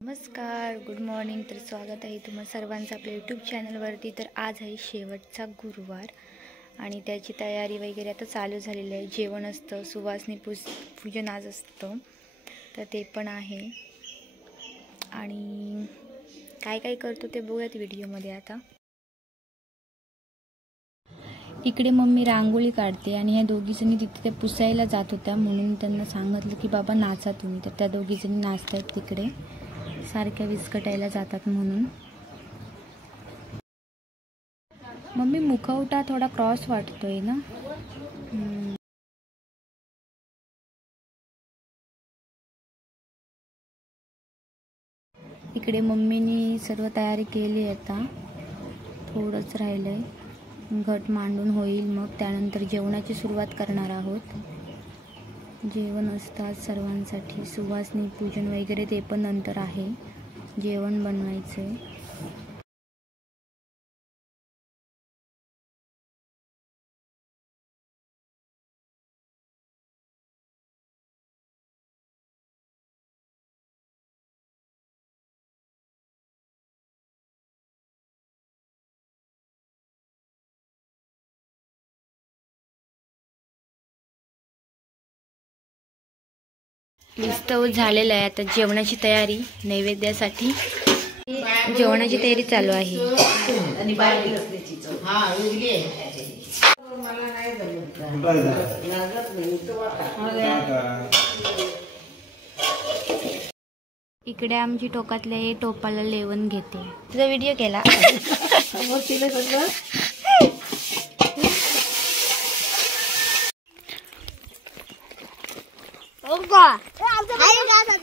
नमस्कार, good morning. तर स्वागत आहे तुम्हा सर्वांचं आपल्या यूट्यूब चॅनलवरती. तर आज आहे शेवटचा गुरुवार आणि त्याची तयारी वगैरे आता चालू झालेली आहे. जेवण असतं, सुवासिनी पूजन आज असतं, तर ते पण आहे. आणि काय काय करतो ते बघूयात व्हिडिओमध्ये. आता इकडे मम्मी रांगोळी काढते आणि ह्या दोघीजणी तिथे त्या पुसायला जात होत्या, म्हणून त्यांना सांगितलं की बाबा नाचा तुम्ही. तर त्या दोघीजणी नाचतात तिकडे, सारख्या विस्कटायला जातात म्हणून. मम्मी मुखवटा थोडा क्रॉस वाटतोय ना. इकडे मम्मीनी सर्व तयारी केली. आता थोडंच राहिलंय, घट मांडून होईल, मग त्यानंतर जेवणाची सुरुवात करणार आहोत. जेवण असतात सर्वांसाठी, सुवासिनी पूजन वगैरे ते पण नंतर आहे. जेवण बनवायचंय. विस्तव झालेला आहे. आता जेवणाची तयारी, नैवेद्यासाठी जेवणाची तयारी चालू आहे. इकडे आमची टोकातल्या टोपाला लेवण घेते. तुझा व्हिडिओ केला.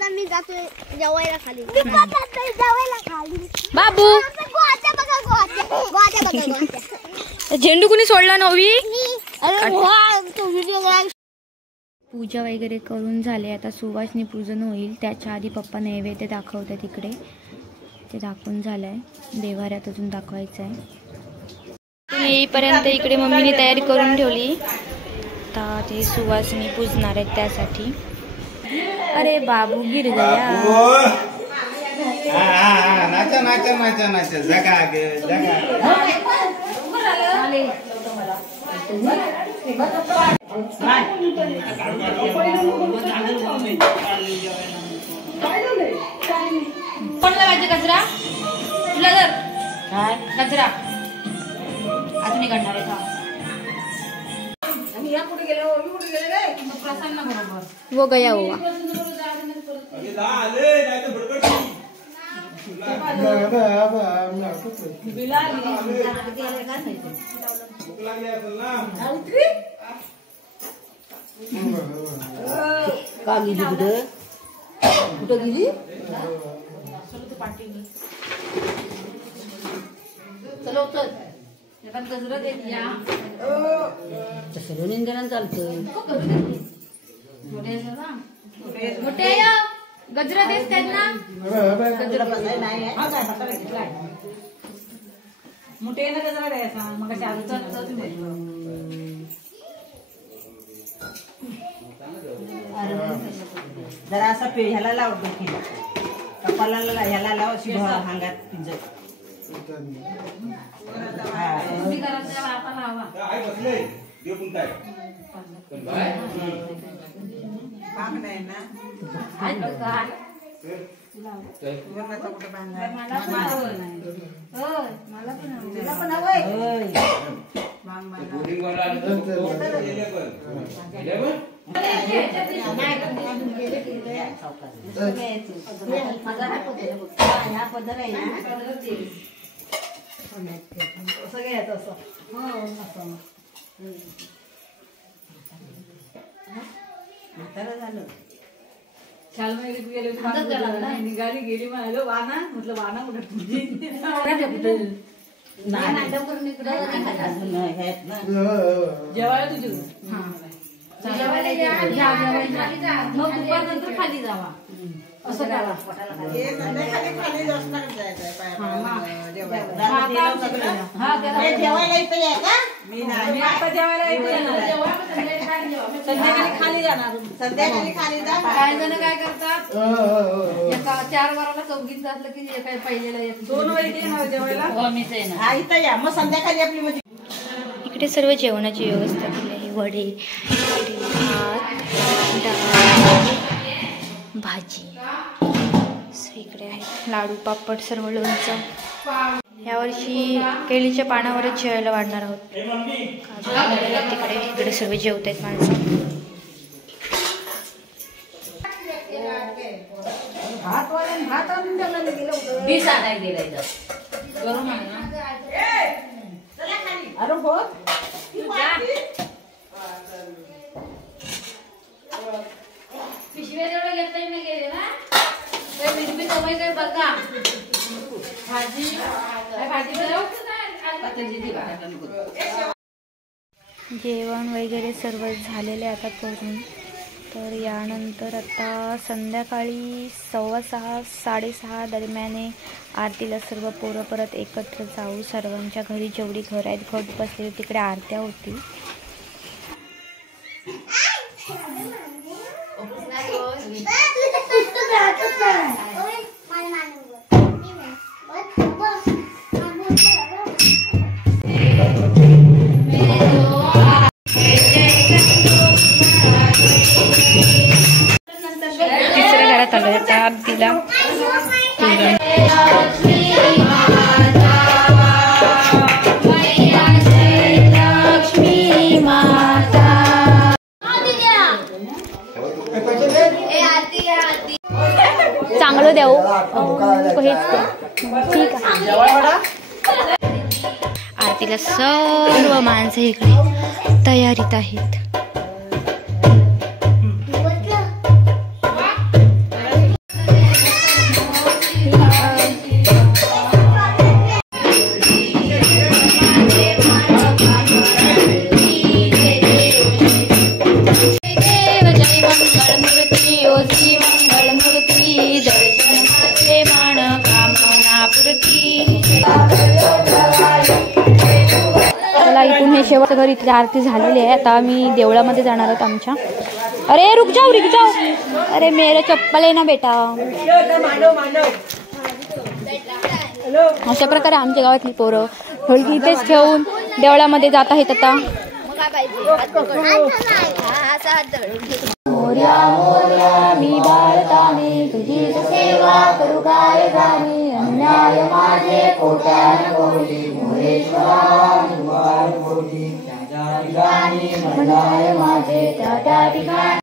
मी जातोय जेवायला खाली. बाबू झेंडू कुणी सोडला नव्ही. पूजा वगैरे करून झाले. आता सुवासिनी पूजन होईल, त्याच्या आधी पप्पा नैवेद्य दाखवतात. इकडे ते दाखवून झालंय, देवाऱ्यात अजून दाखवायचं आहे. येईपर्यंत इकडे मम्मीने तयारी करून ठेवली. आता ते सुवासिनी पूजणार आहेत त्यासाठी. अरे बाबू गिर गया. नाचा नाचा नाचा नाचा जगा जगा. कोणला पाहिजे गजरा? तुला जर गजरा अजून एक घडणार आहे. वो गया हुआ. का गेली कुठं? कुठं गेली? चलो चल. तसं निंदन चालतं. गजरा देस त्यांना. गजरा नाही मुठेनं गजरा द्यायचा. मग जरा असा ह्याला लावतो की कपाला ह्याला लाव, अशी हांगात पिंजत. निघाली गेली म्हणालो वाना. म्हटलं वाना कुठं जेवायला तुझी मग दुपारनंतर खाली जावा. असं करा. जेवायला इथे का? मी आता जेवायला इथे संध्याकाळी खाली जाणार. संध्याकाळी खाली जा. काही जण काय करतात, एका 4 वाराला चौघींचं असलं की काय पहिलेला 2 वैदी येणार जेवायला. मीच येणार. हा इथं या, मग संध्याकाळी आपली म्हणजे इकडे सर्व जेवणाची व्यवस्था केली आहे. वडे, भात, डाळ, भाजी इकडे आहेत. लाडू, पापड, सर्व लोणचं. यावर्षी केळीच्या पानावरच जेवायला वाढणार आहोत. तिकडे इकडे सर्व जेवत आहेत माणसं. पिशव्या जेवढं घेतलं मी गेले ना काय बघा भाजी जेवण वगैरे सर्व झालेले आता करून. तर यानंतर आता संध्याकाळी 6:15 6:30 दरम्यान आरतीला सर्व पोरं परत एकत्र जाऊ. सर्वांच्या घरी जेवढी घर आहेत घट बसलेली तिकडे आरत्या होती. तिसऱ्या घरात आलो आता आरतीला. चांगलं द्याऊ हेच ठीक आहे. आरतीला सर्व माणसं इकडे तयारीत आहेत. मला इथून हे शेवटचं घर इथली आरती झालेली आहे. आता मी देवळामध्ये जाणार आहोत आमच्या. अरे रुक जाऊ. अरे मेरा चप्पल आहे ना बेटा. अशा प्रकारे आमच्या गावातली पोरं ढोलकी इथेच ठेवून देवळामध्ये जात आहेत. आता मोर्या मोर्या मी बाळताने तुझी सेवा करू काय जाणे. अन्याय माझे कोट्यान कोटी मोरेश्वरा माझे त्या ठिकाणी